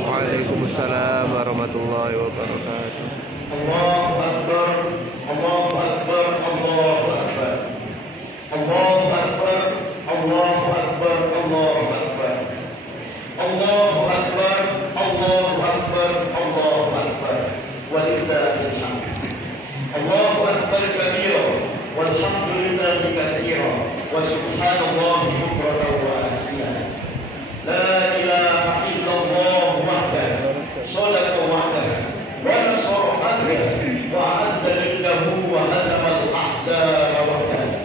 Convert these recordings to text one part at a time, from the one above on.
Waalaikumsalam warahmatullahi wabarakatuh. Allahu Akbar, Allahu Akbar, Allahu Akbar. Allahu Akbar, Allahu Akbar, Allahu Akbar. Allahu Akbar, Allahu Akbar, Allahu Akbar. Walillahil hamd. Allahu Akbar kabira, walhamdulillahi katsira, wa subhanallahi bukratan wa asila. La ilaha illallah wahdahu, shadaqa wa'dahu, wa nasara 'abdahu, wa 'azza jildahu wa hazama al-ahzaba wahdahu.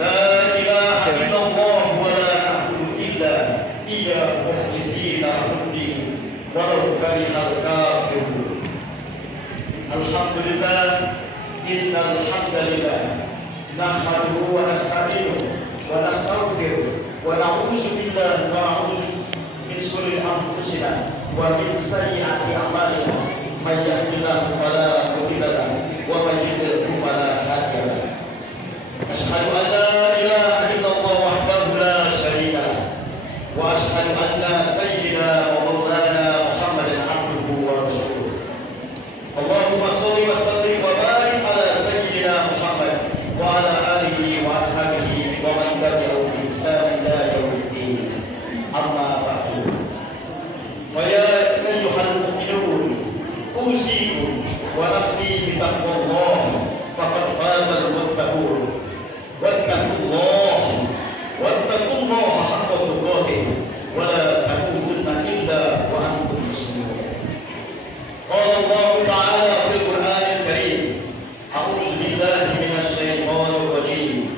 La ilaha illallah wa la na'budu illa iyyahu mukhlisina lahu-d-din walau karihal kafirun. Alhamdulillah, innal hamdalillah nahmaduhu wa nasta'inuhu wa nastaghfiruh wa na'udzu billahi min shururi anfusina wa min sayyiati a'malina. May yahdihillahu fala mudilla lahu wa may yudlil fala hadiya lahu. Asyhadu an la ilaha illallah wahdahu la syarika lahu wa asyhadu anna sayyidina wa maulana Muhammadan abduhu wa rasuluh. Allahumma shalli wa sallim wa barik ala sayyidina Muhammad wa ala alihi wa ashabihi wa man tabi'ahum bi ihsan ila yaumiddin. Amma ba'du. Wa ya ayyuhal mu'minun, usikum wa nafsi bi taqwallah faqad fazal muttaqun. Wattaqullaha haqqa tuqatih wa la tamutunna illa wa antum muslimun. Qala Allah ta'ala fil Qur'anil Karim, a'udzu billahi minasy syaithanir rajim.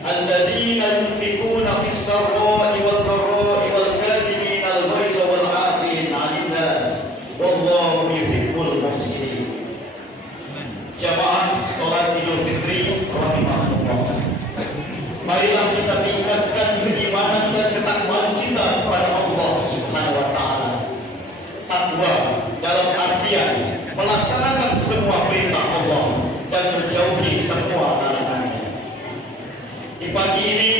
Alladzina yunfiquna fis sarra'i wad dharra'i wal kadhibina al-ghayza wal 'afina 'anil nas wallahu yuhibbul muhsinin. Jamaah salat Idul Fitri rahimahullah. Marilah kita tingkatkan keimanan dan ketakwaan kita kepada Allah Subhanahu wa taala. Takwa dalam artian melaksanakan semua perintah Allah dan menjauhi semua larangannya. Di pagi ini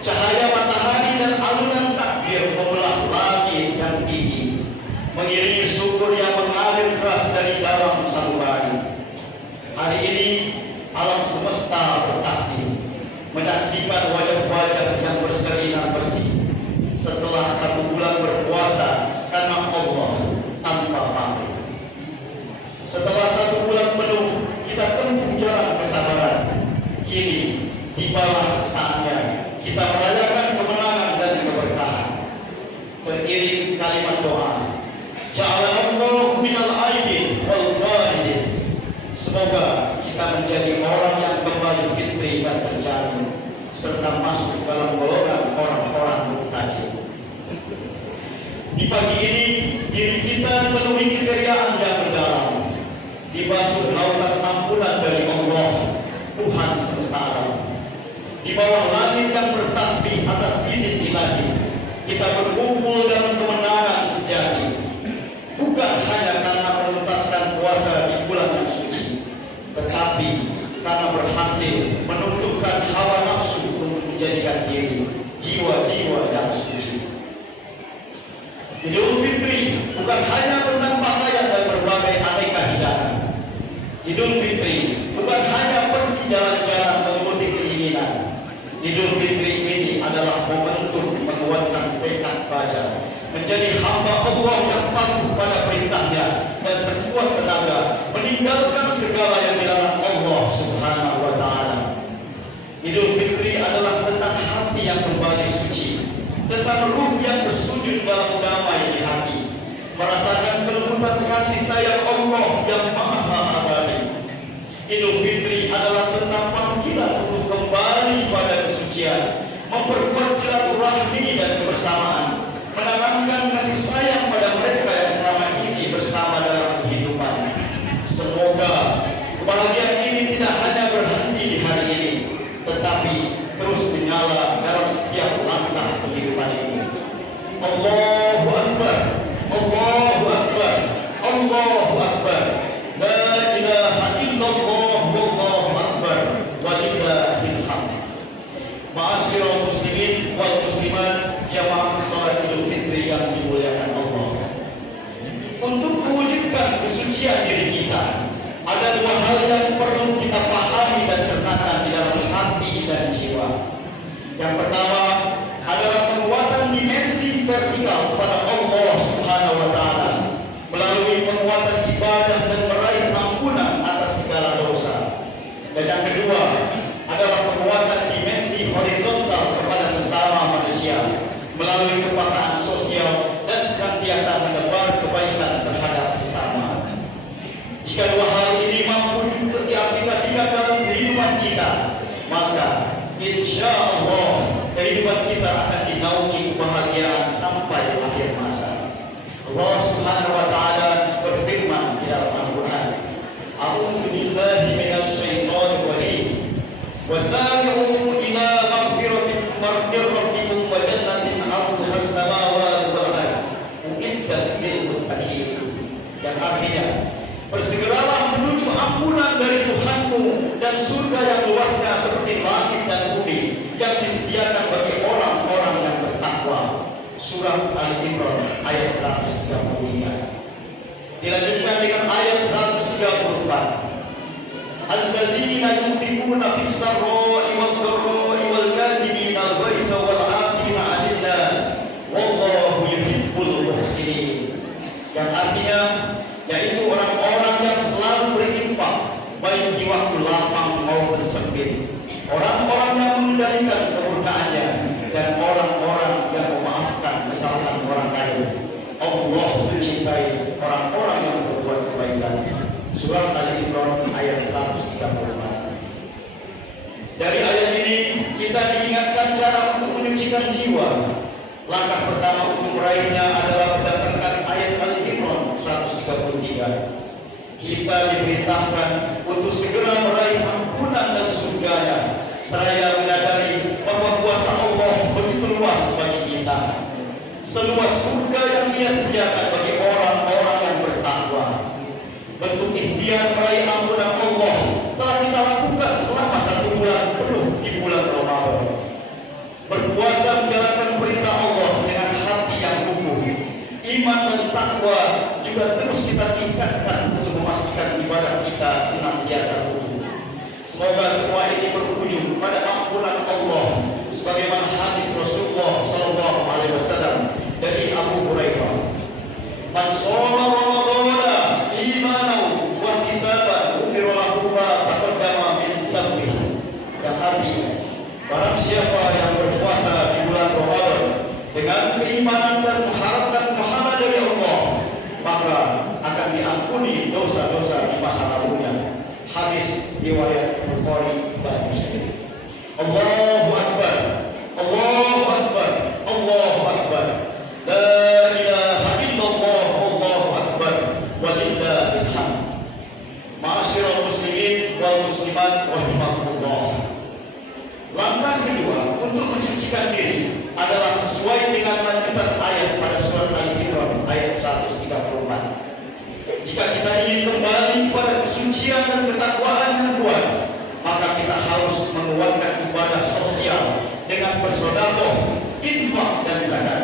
cahaya matahari dan alunan takbir membelah langit yang tinggi, mengiringi sumur yang mengalir keras dari dalam sanubari. Hari ini alam semesta bertasbih, menyaksikan wajah-wajah yang berseri dan bersih setelah 1 bulan berpuasa karena Allah tanpa pamrih. Setelah 1 bulan penuh kita tempuh jalan kesabaran. Kini tibalah saatnya kita merayakan kemenangan dan keberkahan. Beriring kalimat doa, Ja'alallahu minal aidin wal faizin. Semoga kita menjadi orang yang kembali fitri dan terjamin serta masuk dalam golongan orang-orang muttaqin. Di pagi ini diri kita penuhi keceriaan yang mendalam, dibasuh lautan ampunan dari Allah Tuhan semesta alam. Di bawah langit yang bertasbih atas izin ilahi, kita berkumpul dalam kemenangan sejati. Bukan hanya karena menuntaskan puasa di bulan yang suci, tetapi karena berhasil menundukkan hawa nafsu untuk menjadikan diri jiwa-jiwa yang suci. Idul Fitri bukan hanya tentang pakaian dan berbagai aneka hidangan. Idul Fitri bukan hanya pergi jalan-jalan mengikuti keinginan. Idul Fitri ini adalah momentum menguatkan tekad baja, menjadi hamba Allah yang patuh pada perintahnya dan sekuat tenaga meninggalkan segala yang dilarang Allah Subhanahu wa taala. Idul Fitri adalah tentang hati yang kembali suci, tentang ruh yang bersujud dalam damai di hati, kasih sayang Allah yang maha abadi. Idul Fitri adalah tentang panggilan untuk kembali pada kesucian, memperkuat silaturahmi dan kebersamaan, menanamkan kasih sayang pada mereka yang selama ini bersama dalam kehidupan. Semoga kebahagiaan ini tidak hanya berhenti di hari ini, tetapi terus menyala dalam setiap langkah kehidupan ini. Allahu Akbar, Allahu Akbar, Allahu Akbar. La ilaha illallah, wallahu akbar, walillahil hamd. Ma'asyiral muslimin wal muslimat, jamaah salat Idul Fitri yang dimuliakan Allah. Untuk mewujudkan kesucian diri kita, ada dua hal yang perlu kita pahami dan cernakan di dalam hati dan jiwa. Yang pertama adalah penguatan dimensi vertikal kepada Allah Subhanahu wa taala melalui penguatan ibadah dan meraih ampunan atas segala dosa. Dan yang kedua adalah penguatan dimensi horizontal kepada sesama manusia melalui kepekaan sosial dan senantiasa menebar kebaikan terhadap sesama. Jika dua hal ini mampu diaplikasikan dalam kehidupan kita, maka insya Allah kehidupan kita akan dinaungi kebahagiaan sampai akhir masa. Allah Subhanahu wa taala berfirman di dalam Al-Qur'an, A'udzu billahi minasy syaithanir rajim. Wasari'u ila maghfiratin min rabbikum wa jannatin 'arduha as-samawati wal ardh uiddat lil muttaqin. Yang artinya, bersegeralah menuju ampunan dari Tuhanmu dan surga yang luasnya seperti langit dan bumi yang disediakan bagi orang-orang yang bertakwa. Surah Al-Imran ayat 133. Dilanjutkan dengan ayat 134. Allazina yunfiquna fis sarra'i wad dharra'i wal kazimina al-ghaidha wal 'afina 'anil nas wallahu yuhibbul muhsinin. Yang artinya yaitu orang-orang yang selalu berinfak baik di waktu lapang maupun sempit, orang-orang yang mengendalikan kemurkaannya, dan orang-orang yang memaafkan kesalahan orang lain. Allah mencintai orang-orang yang berbuat kebaikan. Surah Al-Imran ayat 134. Dari ayat ini kita diingatkan cara untuk menyucikan jiwa. Langkah pertama untuk meraihnya adalah berdasarkan ayat Al-Imran 133. Kita diperintahkan untuk segera meraih ampunan dan surganya, seraya menyadari bahwa kuasa Allah begitu luas bagi kita, seluas surga yang Ia sediakan bagi orang-orang yang bertakwa. Bentuk ikhtiar meraih ampunan Allah telah kita lakukan selama 1 bulan penuh di bulan Ramadan. Berpuasa menjalankan perintah Allah dengan hati yang utuh, iman dan takwa juga terus kita tingkatkan untuk memastikan ibadah kita senantiasa utuh. Semoga semua ini berujung pada ampunan Allah, sebagaimana hadis Rasulullah SAW dari Abu Hurairah. Man shoma Ramadhana imanan wa ihtisaban ghufira lahu ma taqaddama min dhanbihi. Yang artinya, barang siapa yang berpuasa di bulan Ramadan dengan keimanan dan mengharapkan pahala dari Allah, maka akan diampuni dosa-dosa di masa lalunya. Hadis riwayat Bukhari dan Muslim. Allahu Akbar, Allahu Akbar, Allahu Akbar. La ilaha illallah, Allahu Akbar, walillahil hamd. Ma'asyiral muslimin wal muslimat rahimakumullah. Langkah kedua untuk mensucikan diri adalah sesuai dengan lanjutan ayat pada surat Al-Imran ayat 134. Jika kita ingin kembali kepada kesucian dan ketakwaan yang kuat, maka kita harus menguatkan ibadah sosial dengan bersedekah, infak dan zakat.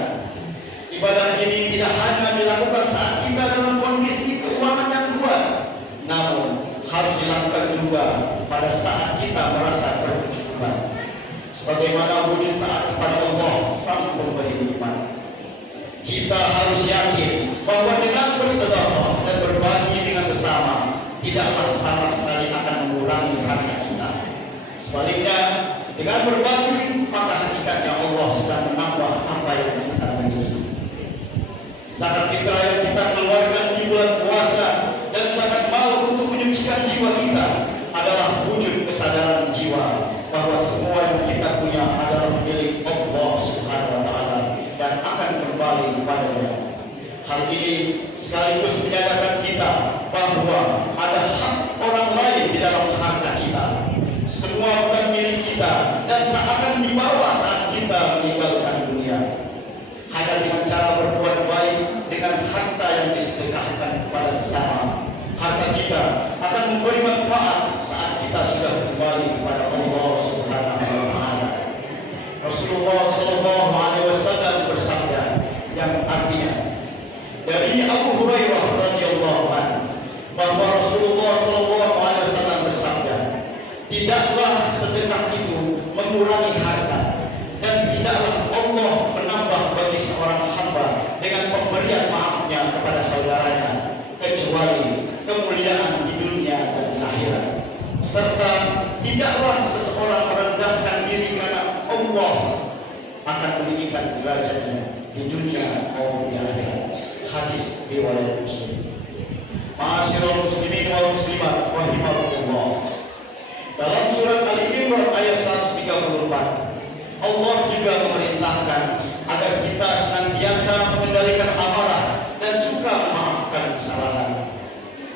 Ibadah ini tidak hanya dilakukan saat kita dalam kondisi keuangan yang kuat, namun harus dilakukan juga pada saat kita merasa berkecukupan. Sebagaimana wujud taat kepada Allah Sang Pemberi nikmat. Kita harus yakin bahwa dengan bersedekah dan berbagi dengan sesama tidaklah sama sekali akan mengurangi harta kita. Sebaliknya, dengan berbagi maka hakikatnya Allah sudah menambah apa yang kita miliki. Zakat fitrah yang kita keluarkan di bulan puasa kembali kepadanya. Hal ini sekaligus menyatakan kita bahwa ada hak orang lain di dalam harta kita. Semua bukan milik kita dan tak akan dibawa saat kita meninggalkan dunia. Hanya dengan cara berbuat baik dengan harta yang disedekahkan kepada sesama, harta kita akan memberi manfaat saat kita sudah kembali kepada Allah Subhanahu wa Ta'ala. Rasulullah Shallallahu Alaihi Wasallam bersabda yang artinya dari Abu Hurairah radhiyallahu anhu bahwa Rasulullah Shallallahu Alaihi Wasallam bersabda, tidaklah sedekah itu mengurangi harta, dan tidaklah Allah menambah bagi seorang hamba dengan pemberian maafnya kepada saudaranya kecuali kemuliaan di dunia dan di akhirat. Serta tidaklah seseorang merendahkan diri karena Allah akan meninggikan derajatnya di dunia maupun di akhirat. Hadis riwayat Muslim. Ma'asyiral muslimin wal muslimat rahimakumullah. Dalam surat Al-Imran ayat 134, Allah juga memerintahkan agar kita senantiasa mengendalikan amarah dan suka memaafkan kesalahan.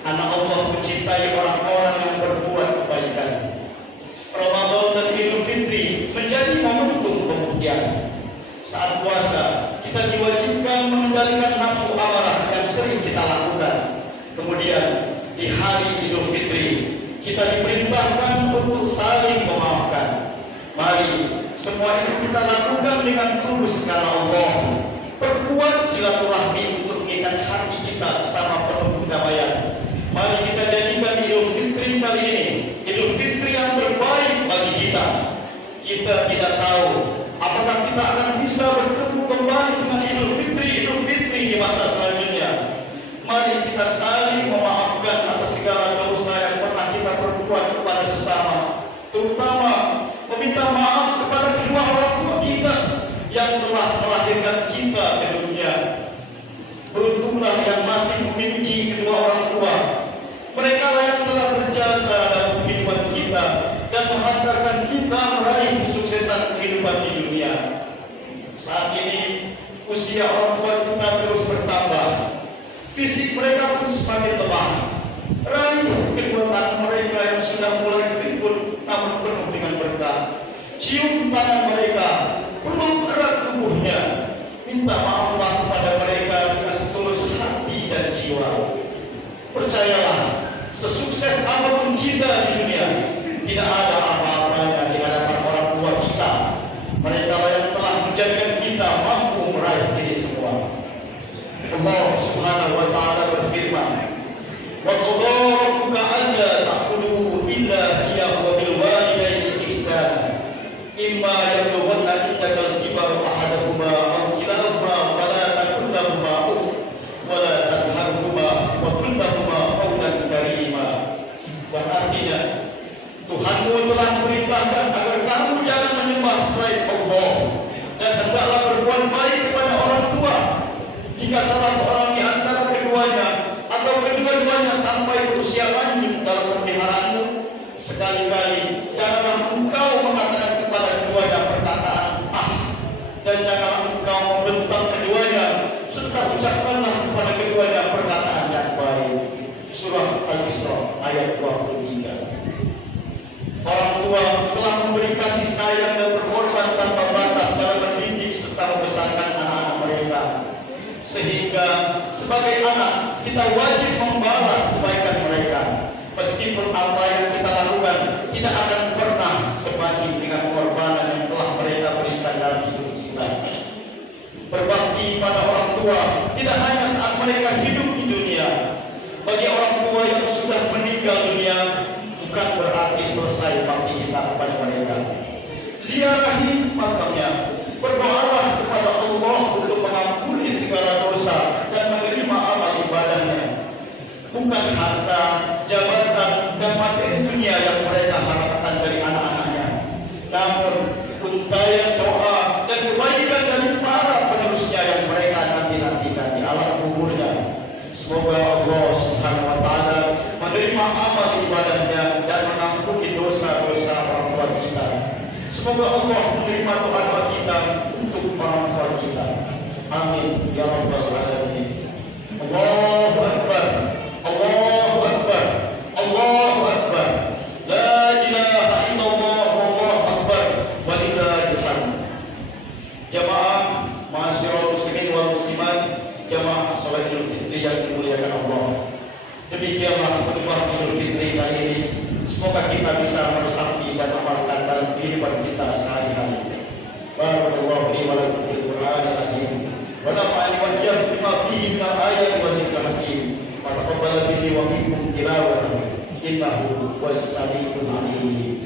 Karena Allah mencintai orang-orang yang berbuat kebaikan. Ramadan dan Idul Fitri menjadi momentum pembuktian. Saat puasa, kita diwajibkan mengendalikan nafsu amarah yang sering kita lakukan. Kemudian di hari Idul Fitri, kita diperintahkan untuk saling memaafkan. Mari semua itu kita lakukan dengan tulus karena Allah. Perkuat silaturahmi untuk mengikat hati kita sesama penuh kedamaian. Mari kita jadikan Idul Fitri kali ini Idul Fitri yang terbaik bagi kita. Kita tidak tahu apakah kita akan bisa bertemu kembali dengan Idul Fitri di masa selanjutnya. Mari kita saling memaafkan atas segala dosa yang pernah kita perbuat kepada sesama, terutama meminta maaf kepada kedua orang tua kita yang telah melahirkan kita ke dunia. Beruntunglah yang masih memiliki kedua orang tua. Mereka lah yang telah berjasa dalam kehidupan kita dan menghantarkan kita meraih kesuksesan kehidupan di dunia. Saat ini usia orang tua kita terus bertambah. Fisik mereka pun semakin lemah. Raih kedua tangan mereka yang sudah mulai keriput namun penuh dengan berkah. Cium tangan mereka, peluk erat tubuhnya. Minta maaflah kepada mereka dengan setulus hati dan jiwa. Percayalah, sesukses apapun kita di dunia, tidak ada apa-apanya di hadapan orang tua kita. Mereka yang telah menjadikan kita mampu meraih ini semua. Allah Subhanahu wa Ta'ala berfirman, wa qadha rabbuka alla ta'budu illa iyyahu wa bil walidayni ihsana imma yablughanna indaka al-kibara ahaduhuma aw kilahuma fala taqul lahumā uff wa la tanharhumā wa qul lahumā qawlan karīmā. Artinya, Tuhanmu telah memerintahkan agar kamu jangan menyembah selain Allah dan hendaklah berbuat baik kepada orang tua. Jika salah seorang di antara keduanya atau kedua-duanya sampai berusia lanjut dalam pemeliharaanmu, sekali-kali janganlah engkau mengatakan kepada keduanya perkataan dan janganlah engkau membentak keduanya, serta ucapkanlah kepada keduanya perkataan yang baik. Surah Al-Isra ayat 23. Orang tua telah memberi kasih sayang dan berkorban tanpa batas dalam mendidik serta membesarkan anak-anak mereka. Sehingga sebagai anak kita wajib membalas kebaikan mereka, meskipun apa yang kita lakukan tidak akan pernah sebanding dengan pengorbanan yang telah mereka berikan dalam hidup kita. Berbakti pada orang tua tidak hanya saat mereka hidup di dunia. Bagi orang tua yang sudah meninggal dunia, bukan berarti selesai bakti kita kepada mereka. Ziarahi makamnya, berdoalah kepada Allah untuk mengampuni segala dosa dan menerima amal ibadahnya. Bukan harta, jabatan, dan materi dunia yang mereka harapkan dari anak-anaknya, namun untayan doa dan kebaikan dari para penerusnya yang mereka nanti-nantikan di alam kuburnya. Semoga Allah Subhanahu wa Ta'ala menerima amal ibadahnya dan mengampuni dosa-dosa orang tua kita. Semoga Allah menerima doa-doa kita untuk orang tua kita. Amin. ya rabbal alamin. Allahu akbar, Allahu akbar, Allahu akbar. La ilaha illallah, Allahu akbar, walillahil hamd. Jamaah ma'asyiral muslimin wal muslimat, jamaah salat Idul Fitri yang dimuliakan Allah. Demikianlah khutbah Idul Fitri kali ini. Semoga kita bisa bersaksi dan amalkan dalam kehidupan kita sehari-hari. Barakallahu li wa lakum fil Qur'anil azim. Wa nafa'ani wa iyyakum bima fihi min ayati wa dzikril hakim. Wa taqabbal minni wa minkum tilawatahu. Innahu was-sami'ul 'alim.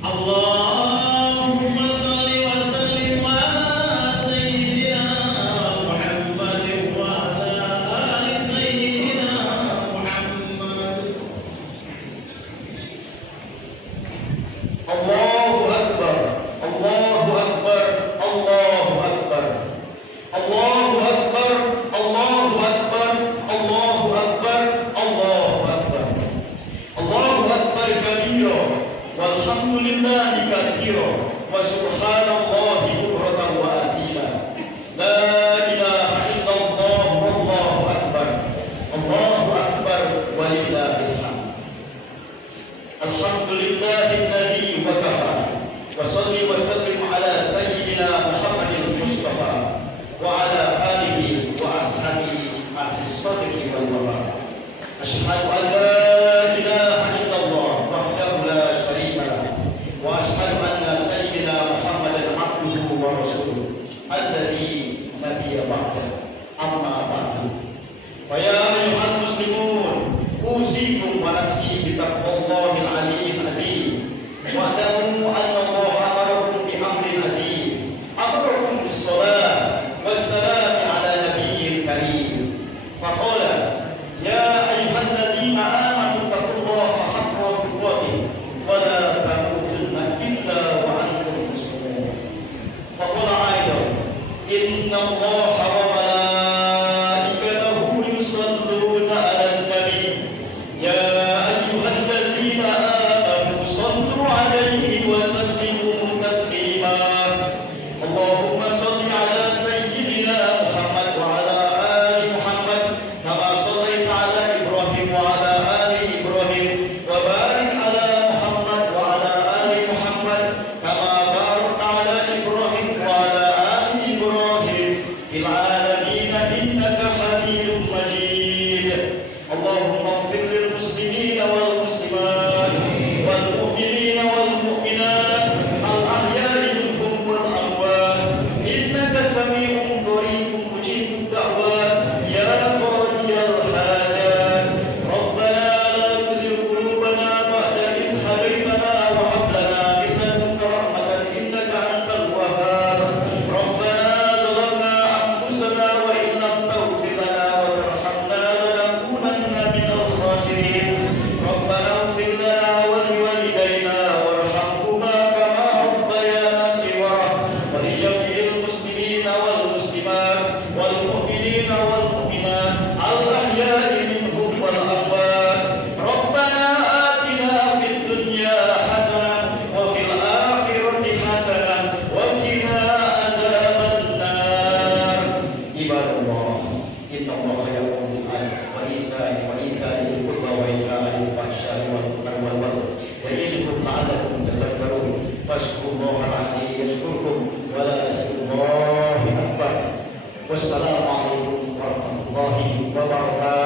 Allahumma shalli wa sallim ala sayyidina Muhammadin wa ala ali sayyidina Muhammad. Allahu akbar, Allahu akbar, Allahu akbar. Allahu akbar, Allahu akbar, Allahu akbar, Allahu akbar. Allahu akbar kabira, walhamdulillahi katsira, wa subhanallahi bukratan wa asila. La ilaha illallah, wallahu akbar. Allahu akbar, walillahil hamd. Alhamdulillahilladzi wa kafa. Wa shalli wa sallim ala sayyidina Muhammadil Mustafa wa ala alihi wa ashabihi ahlis sadqi wal wafa. Asyhadu an la ilaha illallah wahdahu la syarika lah wa asyhadu anna sayyidina Muhammadan abduhu wa rasuluh allazi nabiyya ba'da. Amma ba'du. Fa ya ayyuhal muslimun, usikum wa nafsi bi taqwallahil aliyyil azim. Wa'lamu anna Allah amarakum bi amrin azim. Amarakum bis salat was salam ala nabiyyil karim. Faqala ya ayyuhalladzina amanu taqullaha haqqa tuqatih wa la tamutunna illa wa antum muslimun. Faqala aidan inna Allaha wa malaikatahu yusalluna 'alan nabiy ya ayyuhalladzina amanu sallu 'alaihi wa sallimu taslima. Allahumma salli 'ala sayyidina Muhammad wa 'ala ali Muhammad kama shallaita 'ala Ibrahim wa 'ala ali Ibrahim wa barik 'ala Muhammad wa 'ala ali Muhammad kama barakta 'ala Ibrahim wa 'ala ali Ibrahim fil 'alamin innaka Hamidum Majid. Allahumma ighfir lil muslimina wal muslimat wal mu'minina wal mu'minat al ahya'i minhum wal amwat innaka sami'un qaribun mujibud da'wat ya qadiyal hajat. Rabbana la tuzigh qulubana ba'da idh hadaytana wa hab lana min ladunka rahmatan innaka antal wahhab. Rabbana zalamna anfusana wa in lam taghfir lana wa tarhamna lanakunanna minal khasirin. Rabbana ighfir lana wa liwalidayna warhamhuma kama rabbayana shighara wa li jami'il muslimina wal muslimat wal mu'minina wal mu'minat al ahya'i minhum wal amwat. Rabbana atina fid dunya hasanah wa fil akhirati hasanah wa qina azabannar. Ibadallah, innallaha ya'muru bil 'adli wal ihsani wa ita'i dzil qurba wa yanha 'anil fahsya'i wal munkari wal baghi ya'izukum la'allakum tadhakkarun. Fashkurullahal 'azim yashkurkum wa la yazkurullahi akbar. Wassalamu alaikum warahmatullahi wabarakatuh.